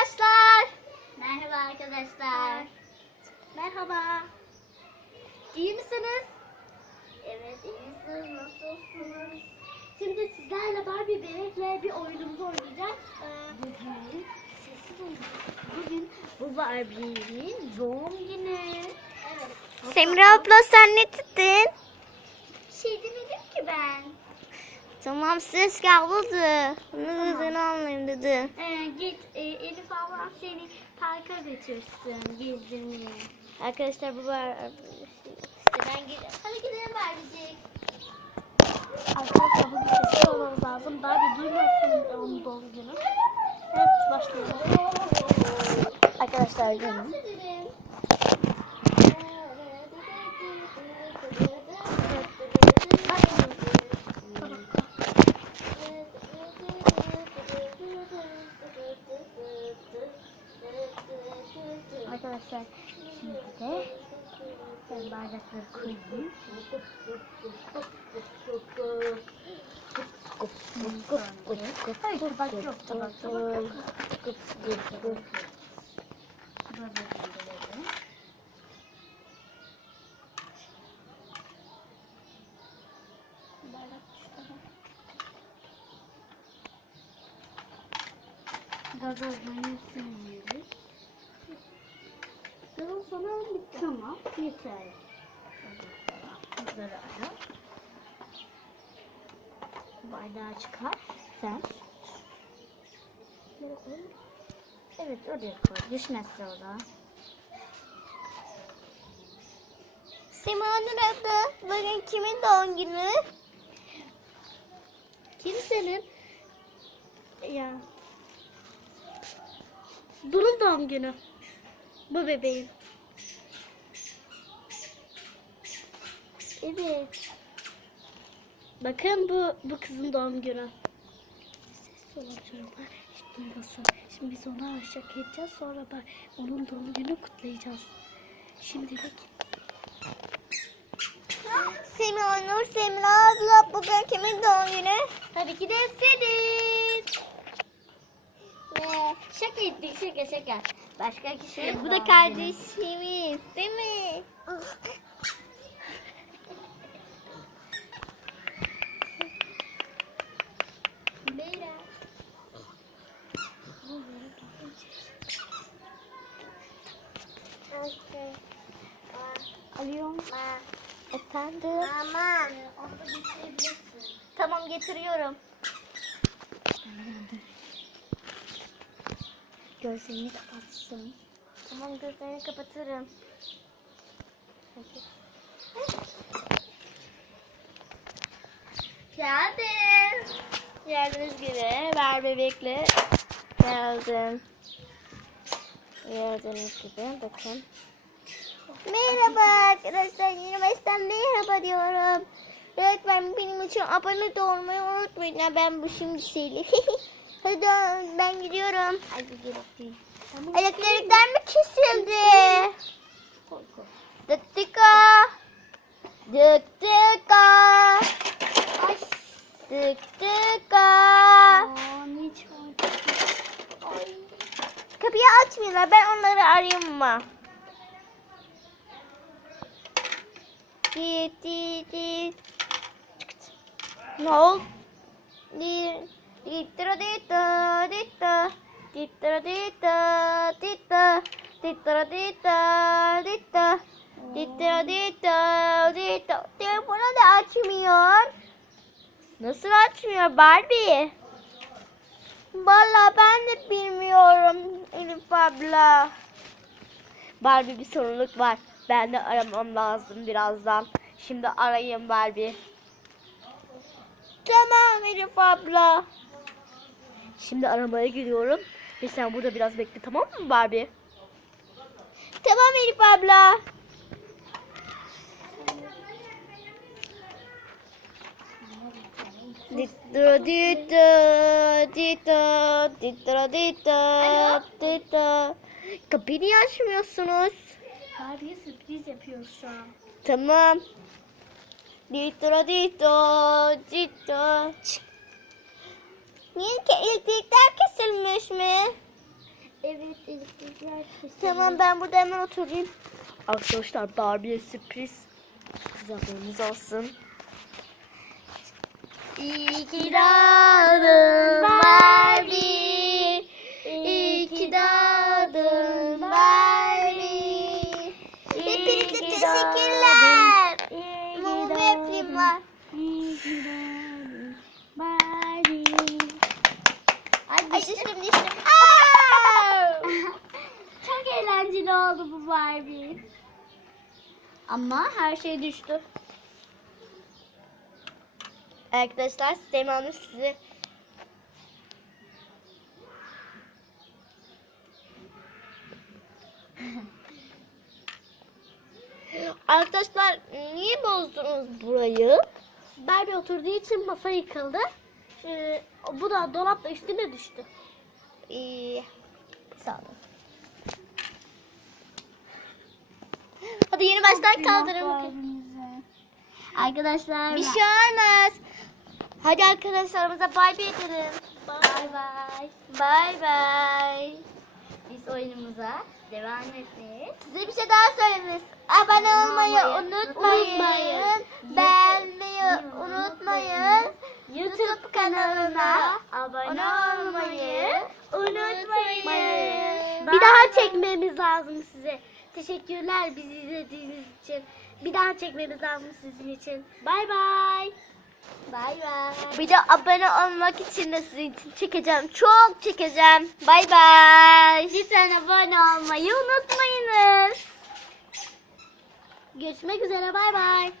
arkadaşlar. Merhaba arkadaşlar. Merhaba. İyi misiniz? Evet, iyisiniz. Nasılsınız? Şimdi sizlerle Barbie bebekle bir oyunumuzu oynayacağız. Ee, bugün sessiz olun. Bugün bu Barbie'nin doğum günü. Evet. Semra abla sen ne dedin? Bir şey demedim ki ben. Tamam ses geldi. Ne dediğini anlayayım dedi. Ee, git e, Elif ablam seni parka götürsün gezdirmeye. Arkadaşlar bu var. İşte ben gidiyorum. Hadi gidelim Barbie'cik. Arkadaşlar bugün sessiz olmamız lazım. Barbie duymasın onun günü. Evet başlayalım. Arkadaşlar canım. Dans edelim. Arkadaşlar şimdi de ben bardakları koyayım. Hayır tabak yok tabak tabak yok. Burada böyle. Gazoz sana bitti. Tamam yeter. Bunları ara. Bardağı çıkar. Sen. Nereye koyayım? Evet oraya koy. Düşmezse o da. Semra'nın abla bugün kimin doğum günü? Kimsenin? Ya. Bunun doğum günü. Bu bebeğin. Evet. Bakın bu bu kızın doğum günü. Ses olun çocuklar. Hiç duymasın. Şimdi biz ona aşık edeceğiz. Sonra bak onun doğum gününü kutlayacağız. Şimdilik Semra Nur Semra abla bugün kimin doğum günü? Tabii ki de senin. Ne? Şaka ettik şaka şaka. Başka kişi. Bu da kardeşimiz değil mi? Beyler. Alıyorum. Efendim? Mama. Onu da getirebilirsin. Tamam getiriyorum. Gözlerini kapatsın. Tamam gözlerini kapatırım. Geldim. Gördüğünüz gibi ver bebekle geldim. Gördüğünüz gibi bakın. Merhaba arkadaşlar. Baştan merhaba diyorum. Lütfen benim için abone olmayı unutmayın. Ben bu şimdi şeyli. Hadi ben gidiyorum. Hadi gelin. Elektrikler mi kesildi? Koy koy. Dıktıka. Dıktıka. Ay. Dıktıka. Aa, ne çok Ay. Kapıyı açmıyorlar. Ben onları arayayım mı? Di di di. Ne oldu? Di Dittra ditta ditta Dittra ditta ditta Dittra ditta ditta Dittra ditta Telefonu da açmıyor. Nasıl açmıyor Barbie? Vallahi ben de bilmiyorum Elif abla. Barbie bir sorunluk var. Ben de aramam lazım birazdan. Şimdi arayayım Barbie. Tamam Elif abla. Şimdi aramaya gidiyorum. Ve sen burada biraz bekle tamam mı Barbie? Tamam Elif abla. Dittra ditta ditta dittra ditta ditta. Kapıyı niye açmıyorsunuz? Barbie'ye sürpriz yapıyoruz şu an. Tamam. Dittra ditta ditta. Niye ki elektrikler kesilmiş mi? Evet elektrikler kesildi. Tamam ben burada hemen oturayım. Arkadaşlar Barbie'ye sürpriz. Size haberiniz olsun. İyi ki doğdun Barbie. İyi ki doğdun Barbie. Hepinize teşekkürler. Mumlu öpeyim var. Barbie. Ay düştüm düştüm. Çok eğlenceli oldu bu Barbie. Ama her şey düştü. Arkadaşlar Sema Hanım sizi Arkadaşlar niye bozdunuz burayı? Barbie oturduğu için masa yıkıldı. Ee, bu da dolapla üstüne düştü. İyi. Sağ olun. Hadi yeni baştan kaldırın. bakayım. Arkadaşlar Bir şey olmaz. Hadi arkadaşlarımıza bay bay edelim. bay bay. Bay bay. Biz oyunumuza devam etmeye Size bir şey daha söylememiz. Abone olmayı olmayı unutmayın. unutmayın. Beğenmeyi unutmayın. YouTube kanalına abone olmayı unutmayın. Bir daha çekmemiz lazım size. Teşekkürler bizi izlediğiniz için. Bir daha çekmemiz lazım sizin için. Bay bay. bay bay. Bir de abone olmak için de sizin için çekeceğim. Çok çekeceğim. Bay bay. Lütfen abone olmayı unutmayınız. Görüşmek üzere bay bay.